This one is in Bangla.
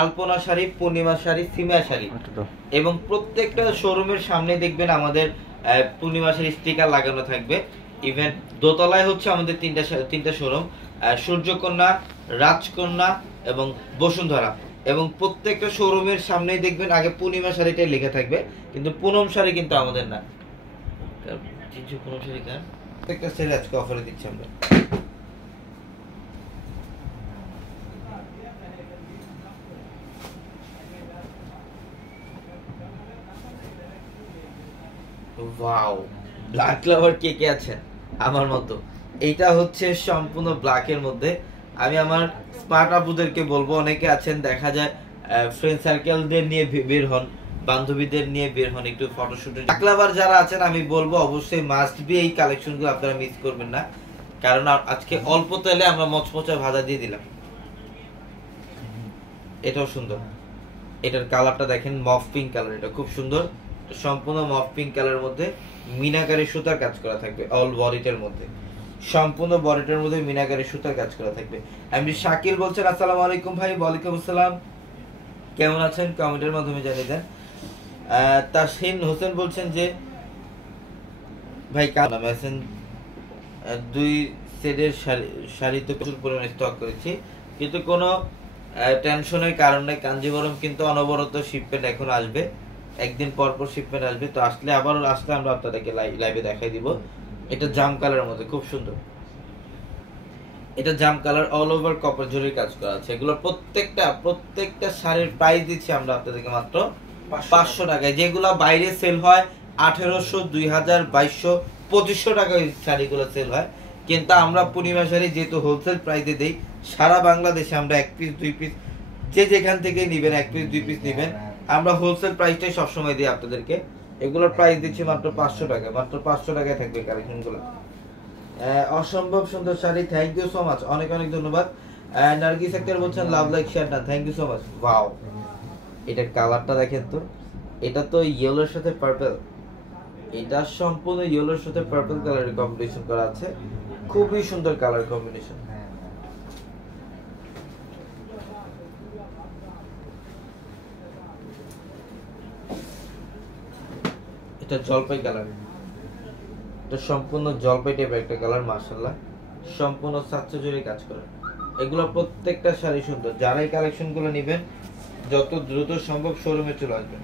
আলপনা শাড়ি, পূর্ণিমা শাড়ি, সিমা শাড়ি, এবং প্রত্যেকটা শোরুমের সামনে দেখবেন আমাদের পূর্ণিমা শাড়ি স্টিকার লাগানো থাকবে। ইভেন দোতলায় হচ্ছে আমাদের তিনটা শোরুম, সূর্যকন্যা, রাজকন্যা এবং বসুন্ধরা, এবং প্রত্যেকটা শোরুমের সামনেই দেখবেন আগে পূর্ণিমা শাড়িটাই লেখা থাকবে, কিন্তু পুনম শাড়ি কিন্তু আমাদের না। পুনম শাড়ি কার প্রত্যেকটা সেল আজকে অফারে দিচ্ছি আমরা। ওয়াও, ব্ল্যাক লাভার কে কে আছেন আমার মতো? এইটা হচ্ছে সম্পূর্ণ ব্ল্যাকের মধ্যে। আমি আমার স্মার্ট আপুদেরকে বলবো, অনেকে আছেন দেখা যায় ফ্রেন্ড সার্কেলদের নিয়ে বের হন, বান্ধবীদের নিয়ে বের হন একটু ফটোশুটে। ব্ল্যাক লাভার যারা আছেন আমি বলবো অবশ্যই মাস্ট বি এই কালেকশনগুলো আপনারা মিস করবেন না, কারণ আজকে অল্প তেলে আমরা মচমচা ভাজা দিয়ে দিলাম। এটাও সুন্দর, এটার কালারটা দেখেন মফ পিঙ্ক কালার, এটা খুব সুন্দর, সম্পূর্ণ মফ পিঙ্ক কালারের মধ্যে মিনাকারি সুতার কাজ করা থাকবে অল বডিটার মধ্যে, সম্পূর্ণ বডিটার মধ্যে মিনাকারি সুতার কাজ করা থাকবে। আমি শাকিল বলছেন, আসসালামু আলাইকুম ভাই। ওয়ালাইকুম আসসালাম, কেমন আছেন? কমেন্টের মাধ্যমে জানিয়ে দেন। তাসহিন হোসেন বলছেন যে ভাই কেমন আছেন, 2 সেটের শাড়ি তো প্রচুর পরিমাণে স্টক করেছি, কিন্তু কোনো টেনশনের কারণ নেই। কাঞ্জিবরম কিন্তু অনবরত শিপমেন্ট এখন আসবে, একদিন পর পর শিপমেন্ট আসবে, তো আসলে আবার আসলে আমরা আপনাদেরকে লাইভে দেখাই দিব। এটা জাম কালারের মধ্যে খুব সুন্দর, এটা জাম কালার, অল ওভার কপার জরির কাজ করা আছে। এগুলো প্রত্যেকটা শাড়ির প্রাইস দিচ্ছি আমরা আপনাদেরকে মাত্র 500 টাকায়। যেগুলো বাইরে সেল হয় 1800, 2000, 2200, 2500 টাকায় শাড়িগুলো সেল হয়, কিন্তু আমরা পূর্ণিমা শাড়ি যেহেতু হোলসেল প্রাইসে দেই, সারা বাংলাদেশে আমরা 1 পিস 2 পিস যে যেখান থেকে নিবেন 1 পিস 2 পিস নিবেন, আমরা হোলসেল প্রাইসটাই সবসময় দিই আপনাদেরকে। এগুলোর প্রাইস দিচ্ছি মাত্র 500 টাকা, মাত্র 500 টাকায় থাকবে কালেকশনগুলো। অসম্ভব সুন্দর sari, thank you so much, অনেক অনেক ধন্যবাদ। নার্গিস আক্তার বলছেন লাভ লাইক শেয়ার না, thank you so much. Wow, এটার কালারটা দেখেন তো, এটা তো ইয়েলোর সাথে পার্পল, এটা সম্পূর্ণ ইয়েলোর সাথে পার্পল কালারের কম্বিনেশন করা আছে, খুবই সুন্দর কালার কম্বিনেশন। এটা জলপাই কালার, এটা সম্পূর্ণ জলপাই টাইপের একটা কালার, মাশাআল্লাহ, সম্পূর্ণ সাতশো জুড়ে কাজ করে। এগুলো প্রত্যেকটা শাড়ি সুন্দর, যারা এই কালেকশনগুলো নেবেন যত দ্রুত সম্ভব শোরুমে চলে আসবেন।